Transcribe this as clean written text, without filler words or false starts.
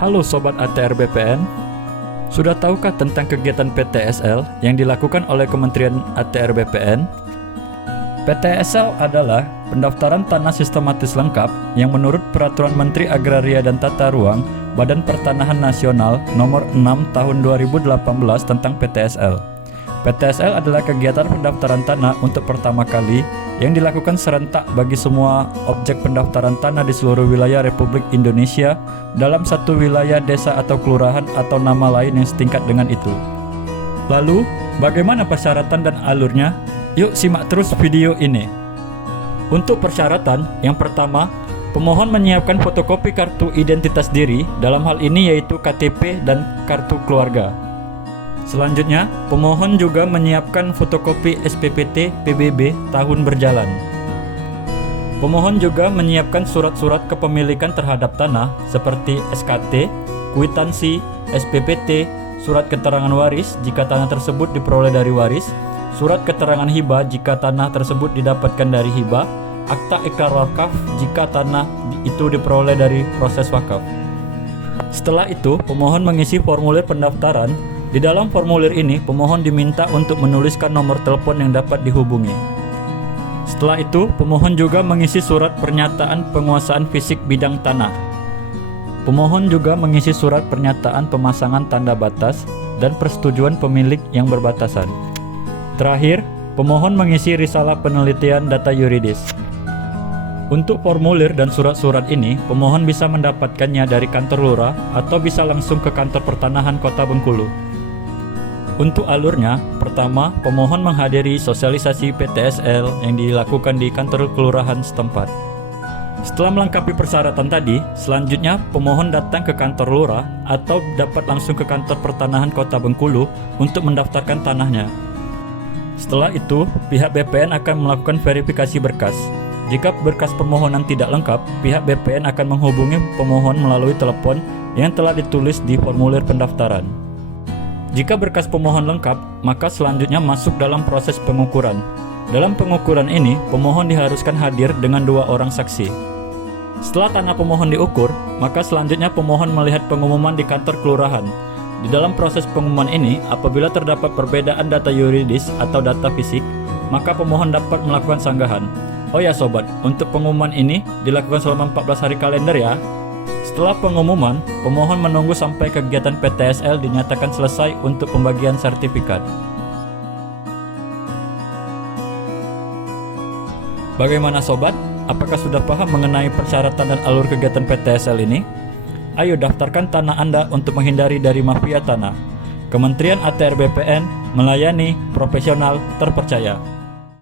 Halo Sobat ATR BPN, sudah tahukah tentang kegiatan PTSL yang dilakukan oleh Kementerian ATR BPN? PTSL adalah pendaftaran tanah sistematis lengkap yang menurut Peraturan Menteri Agraria dan Tata Ruang Badan Pertanahan Nasional Nomor 6 Tahun 2018 tentang PTSL. PTSL adalah kegiatan pendaftaran tanah untuk pertama kali yang dilakukan serentak bagi semua objek pendaftaran tanah di seluruh wilayah Republik Indonesia dalam satu wilayah desa atau kelurahan atau nama lain yang setingkat dengan itu. Lalu, bagaimana persyaratan dan alurnya? Yuk simak terus video ini. Untuk persyaratan, yang pertama, pemohon menyiapkan fotokopi kartu identitas diri, dalam hal ini yaitu KTP dan kartu keluarga. Selanjutnya, pemohon juga menyiapkan fotokopi SPPT PBB tahun berjalan. Pemohon juga menyiapkan surat-surat kepemilikan terhadap tanah seperti SKT, kwitansi, SPPT, surat keterangan waris jika tanah tersebut diperoleh dari waris, surat keterangan hibah jika tanah tersebut didapatkan dari hibah, akta ikrar wakaf jika tanah itu diperoleh dari proses wakaf. Setelah itu, pemohon mengisi formulir pendaftaran. Di dalam formulir ini, pemohon diminta untuk menuliskan nomor telepon yang dapat dihubungi. Setelah itu, pemohon juga mengisi surat pernyataan penguasaan fisik bidang tanah. Pemohon juga mengisi surat pernyataan pemasangan tanda batas dan persetujuan pemilik yang berbatasan. Terakhir, pemohon mengisi risalah penelitian data yuridis. Untuk formulir dan surat-surat ini, pemohon bisa mendapatkannya dari kantor lurah atau bisa langsung ke kantor pertanahan Kota Bengkulu. Untuk alurnya, pertama, pemohon menghadiri sosialisasi PTSL yang dilakukan di kantor kelurahan setempat. Setelah melengkapi persyaratan tadi, selanjutnya pemohon datang ke kantor lurah atau dapat langsung ke kantor pertanahan Kota Bengkulu untuk mendaftarkan tanahnya. Setelah itu, pihak BPN akan melakukan verifikasi berkas. Jika berkas permohonan tidak lengkap, pihak BPN akan menghubungi pemohon melalui telepon yang telah ditulis di formulir pendaftaran. Jika berkas pemohon lengkap, maka selanjutnya masuk dalam proses pengukuran. Dalam pengukuran ini, pemohon diharuskan hadir dengan 2 orang saksi. Setelah tanah pemohon diukur, maka selanjutnya pemohon melihat pengumuman di kantor kelurahan. Di dalam proses pengumuman ini, apabila terdapat perbedaan data yuridis atau data fisik, maka pemohon dapat melakukan sanggahan. Oh ya sobat, untuk pengumuman ini dilakukan selama 14 hari kalender ya. Setelah pengumuman, pemohon menunggu sampai kegiatan PTSL dinyatakan selesai untuk pembagian sertifikat. Bagaimana sobat? Apakah sudah paham mengenai persyaratan dan alur kegiatan PTSL ini? Ayo daftarkan tanah Anda untuk menghindari dari mafia tanah. Kementerian ATR BPN melayani profesional terpercaya.